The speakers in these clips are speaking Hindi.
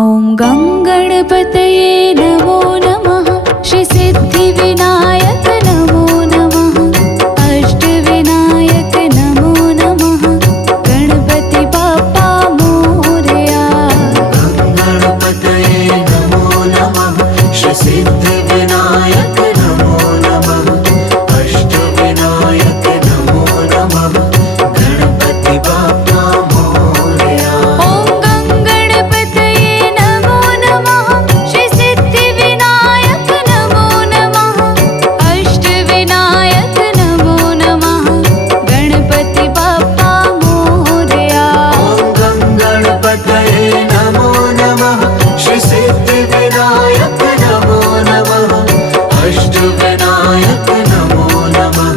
ॐ गङ्गणपतये नमो नमः। श्री सिद्धिविनायक नमो नमः। अष्टविनायक नमो नमः। गणपति बाप्पा मोरया। गणपतये नमो नमः। श्री सिद्धिविनायक नमो नमः। अष्टविनायक नमो नमः। गणपति बाप्पा मोरया। ॐ गङ्गणपतये नमो नमः। श्री सिद्धिविनायक नमो नमः। अष्टविनायक नमो नमः। गणपति बाप्पा मोरया। ॐ गणपतये नमो नमः। श्री सिद्धिविनायक नमो नमः। अष्टविनायक नमो नमः।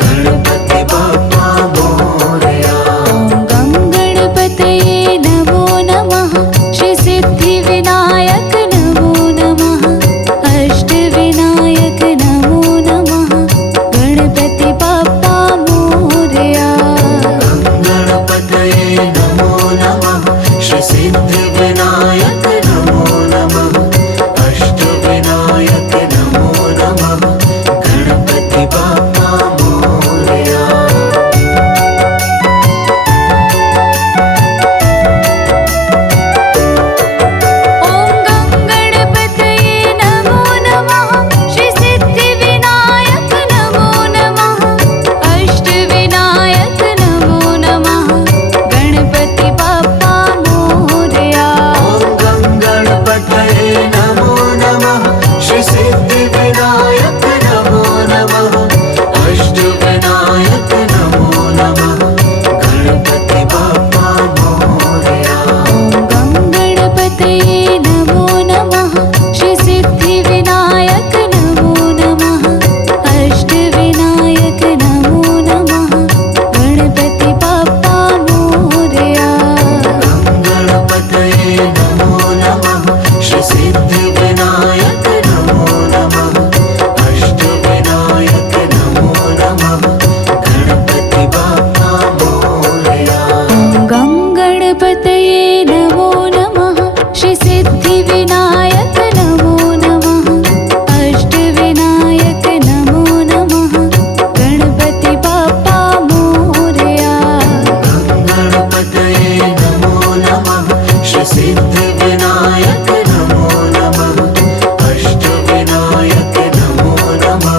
गणपति बाप्पा मोरया। ॐ गङ्गणपतये नमो नमः। श्री सिद्धिविनायक नमो नमः। अष्टविनायक नमो नमः। गणपति बाप्पा मोरया। गणपतये नमो नमः। श्री सिद्धिविनायक नमो नमः। अष्टविनायक नमो नमः। गणपति बाप्पा मोरया। ॐ गङ्गणपतये नमो नमः। श्री सिद्धिविनायक नमो नमः। अष्टविनायक नमो नमः। गणपति बाप्पा मोरया। ॐ गणपतये नमो नमः। श्री सिद्धिविनायक नमो नमः। अष्टविनायक नमो नमः। गणपति बाप्पा मोरया। ॐ गङ्गणपतये नमो नमः। श्री सिद्धिविनायक नमो नमः। अष्टविनायक नमो नमः। गणपति बाप्पा मोरया। गणपतये नमो नमः। श्री सिद्धिविनायक नमो नमः। अष्टविनायक नमो नमः। गणपति बाप्पा मोरया। ॐ गङ्गणपतये नमो नमः। श्री सिद्धिविनायक नमो नमः। अष्टविनायक नमो नमः। गणपति बाप्पा मोरया। गणपतये नमो नमः। श्री सिद्धिविनायक नमो नमः। अष्टविनायक नमो नमः।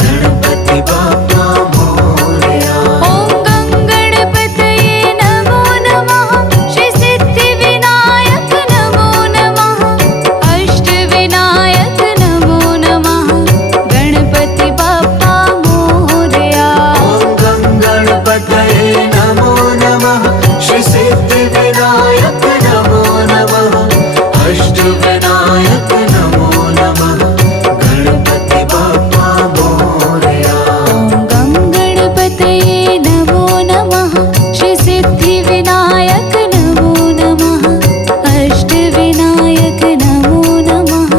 गणपति बाप्पा मोरया। ॐ गङ्गणपतये नमो नमः। श्री सिद्धिविनायक नमो नमः। अष्टविनायक नमो नमः। गणपति बाप्पा मोरया। ॐ गणपतये नमो नमः। श्री सिद्धिविनायक नमो नमः। अष्टविनायक नमो नमः। गणपति बाप्पा मोरया। ॐ गङ्गणपतये नमो नमः। श्री सिद्धिविनायक नमो नमः। अष्टविनायक नमो नमः।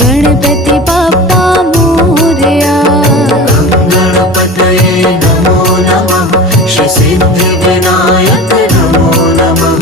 गणपति बाप्पा मोरया। गणपतये नमो नमः। श्री सिद्धिविनायक नमो नमः।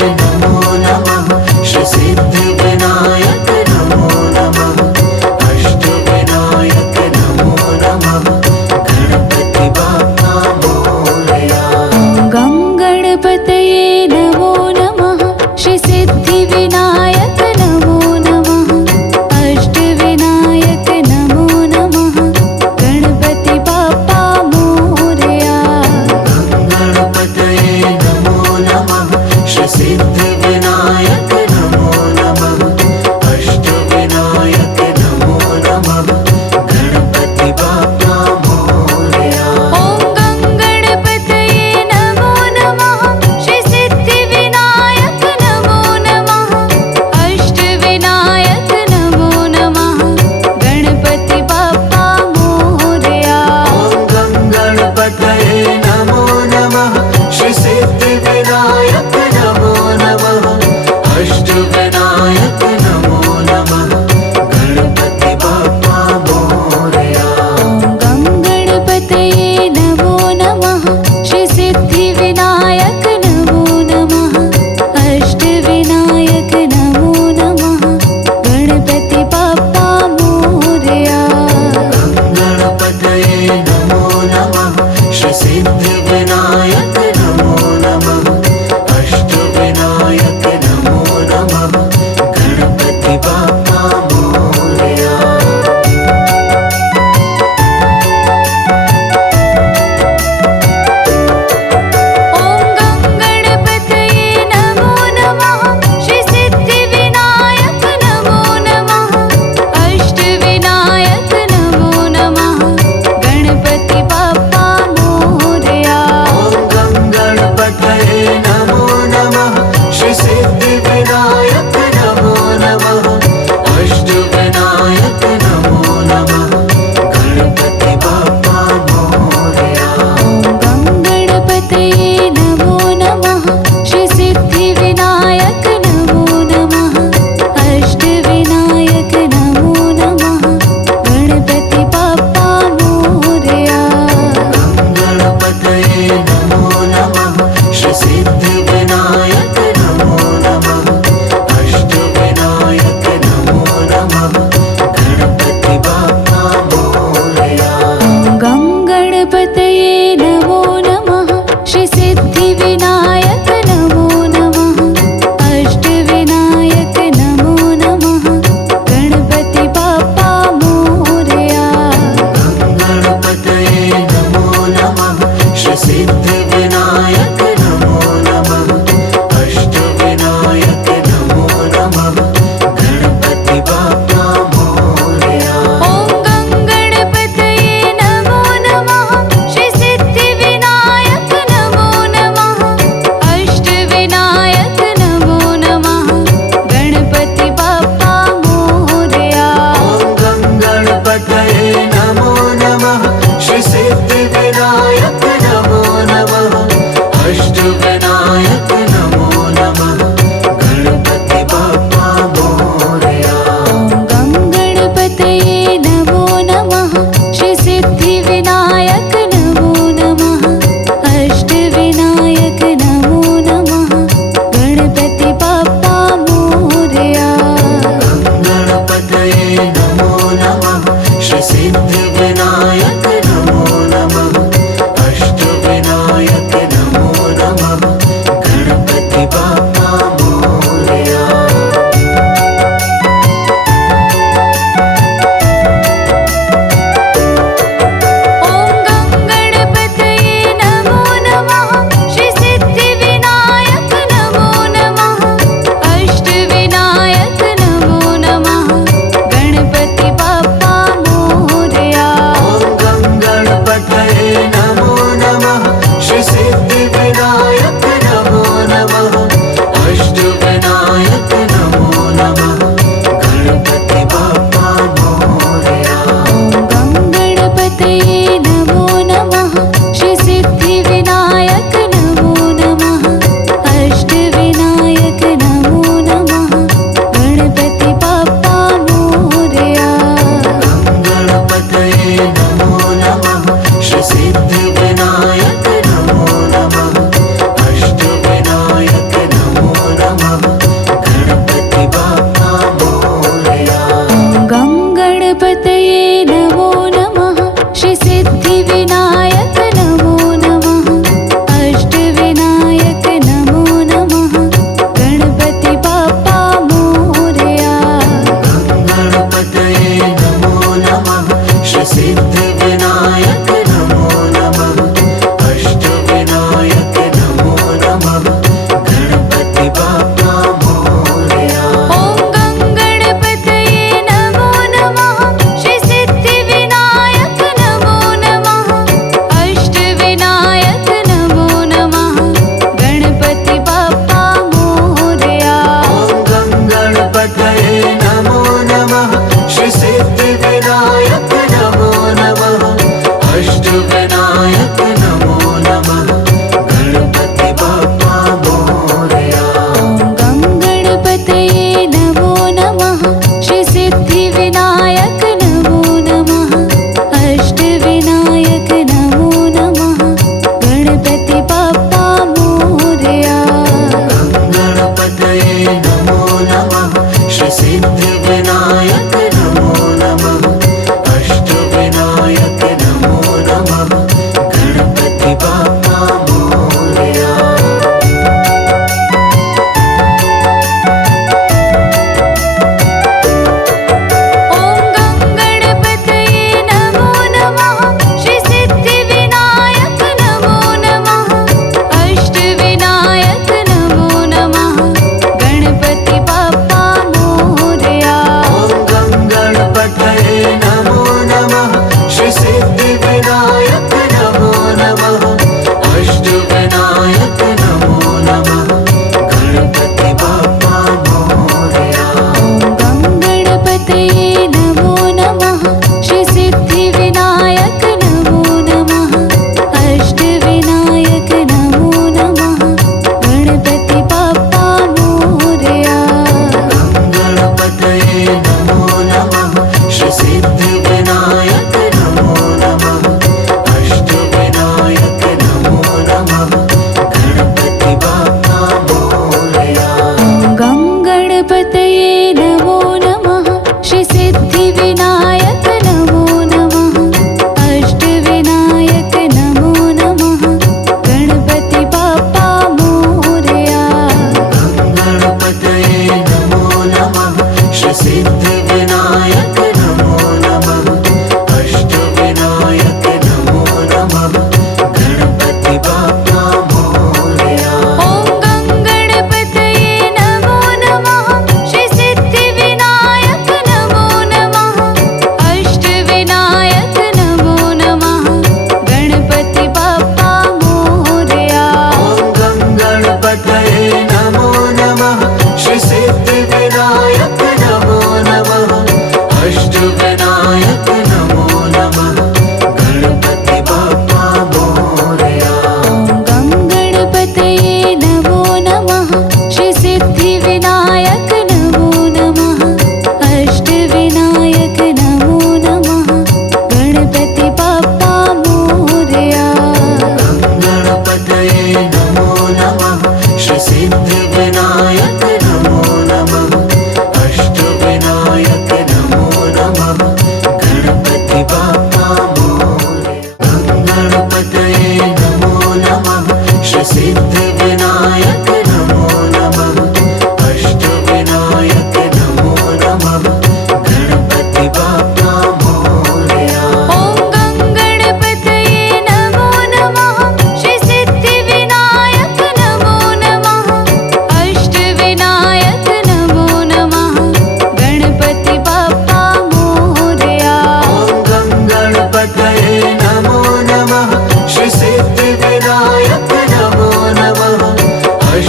नमो नमः श्री सिद्धिविनायक नमो नमः अष्टविनायक नमो नमः गणपति बाप्पा मोरया गं गणपतये नमो नमः श्री सिद्धिविनायक नमो नमः अष्टविनायक नमो नमः गणपति बाप्पा मोरया गणपतये नमो नमः श्री सिद्धिविनायक नमो नमः अष्टविनायक नमो नमः गणपति बाप्पा मोरया ॐ गं गणपतये नमो नमः श्री सिद्धिविनायक नमो नमः अष्टविनायक नमो नमः गणपति बाप्पा मोरया गं गणपतये नमो नमः श्री सिद्धिविनायक नमो नमः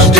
इष्ट